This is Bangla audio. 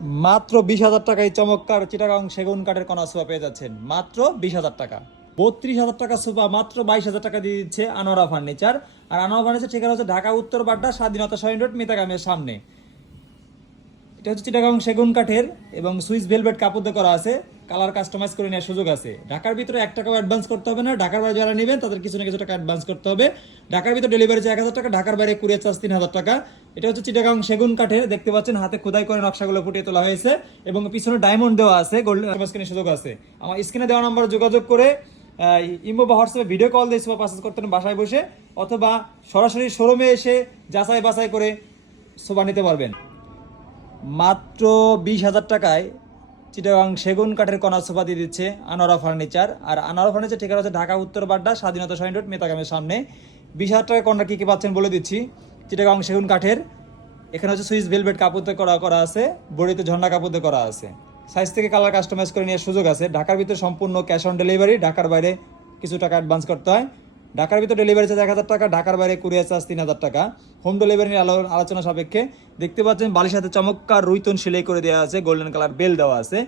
মাত্র 20,000 টাকায় চমৎকার চিটাগাং সেগুন কাঠের কণা সোফা পেয়ে যাচ্ছেন মাত্র 20,000 টাকা। 32,000 টাকা সোফা মাত্র 22,000 টাকা দিয়ে দিচ্ছে আনোয়ারা ফার্নিচার। আর আনোয়ারা ফার্নিচার ঠিকানা হচ্ছে ঢাকা উত্তর বাড্ডা স্বাধীনতা সরাই রোড মিতাগামের সামনে। এটা হচ্ছে চিটাগাং সেগুন কাঠের এবং সুইস ভেলভেট কাপড় দিয়ে করা আছে। কালার কাস্টমাইজ করে নেওয়ার সুযোগ আছে। ঢাকার ভিতরে 1 টাকাও অ্যাডভান্স করতে হবে না। ঢাকার বাইরে যারা নেবেন তাদের কিছু না কিছু টাকা অ্যাডভান্স করতে হবে। ঢাকার ভিতরে ডেলিভারি চার্জ 1,000 টাকা, ঢাকার বাইরে কুরিয়ার চার্জ 3,000 টাকা। এটা হচ্ছে চিটাগাং সেগুন কাঠের, দেখতে পাচ্ছেন হাতে খোদাই করে নকশাগুলো ফুটিয়ে তোলা হয়েছে এবং পিছনে ডায়মন্ড দেওয়া আছে, গোল্ড স্ক্রিনের সুযোগ আছে। আমার স্ক্রিনে দেওয়া নাম্বারে যোগাযোগ করে ইমো বা হোয়াটসঅ্যাপে ভিডিও কল দিয়ে সোফা পারচেজ করতে পারেন বাসায় বসে, অথবা সরাসরি শোরুমে এসে যাচাই বাছাই করে সোফা নিতে পারবেন। মাত্র 20,000 টাকায় চিটাগাং সেগুন কাঠের কণা সোফা দিয়ে দিচ্ছে আনোয়ারা ফার্নিচার। আর আনোয়ারা ফার্নিচার ঠিকানা হচ্ছে ঢাকা উত্তর বাড্ডা স্বাধীনতা সরাই রোড মেতাগামের সামনে। 20,000 টাকায় কর্নার কী কী পাচ্ছেন বলে দিচ্ছি। চিটাগাং সেগুন কাঠের, এখানে হচ্ছে সুইস ভেলভেট কাপড় দিয়ে করা আছে, বডিতে ঝর্ণা কাপড় দিয়ে করা আছে। সাইজ থেকে কালার কাস্টমাইজ করে নেওয়ার সুযোগ আছে। ঢাকার ভিতরে সম্পূর্ণ ক্যাশ অন ডেলিভারি, ঢাকার বাইরে কিছু টাকা অ্যাডভান্স করতে হয়। ঢাকার ভিতরে ডেলিভারি চার্জ 1,000 টাকা, ঢাকার বাইরে কুরিয়ার চার্জ 3,000 টাকা। হোম ডেলিভারি আলোচনা সাপেক্ষে। দেখতে পাচ্ছেন বালির সাথে চমৎকার রুইতন সেলাই করে দেওয়া আছে, গোল্ডেন কালার বেল দেওয়া আছে।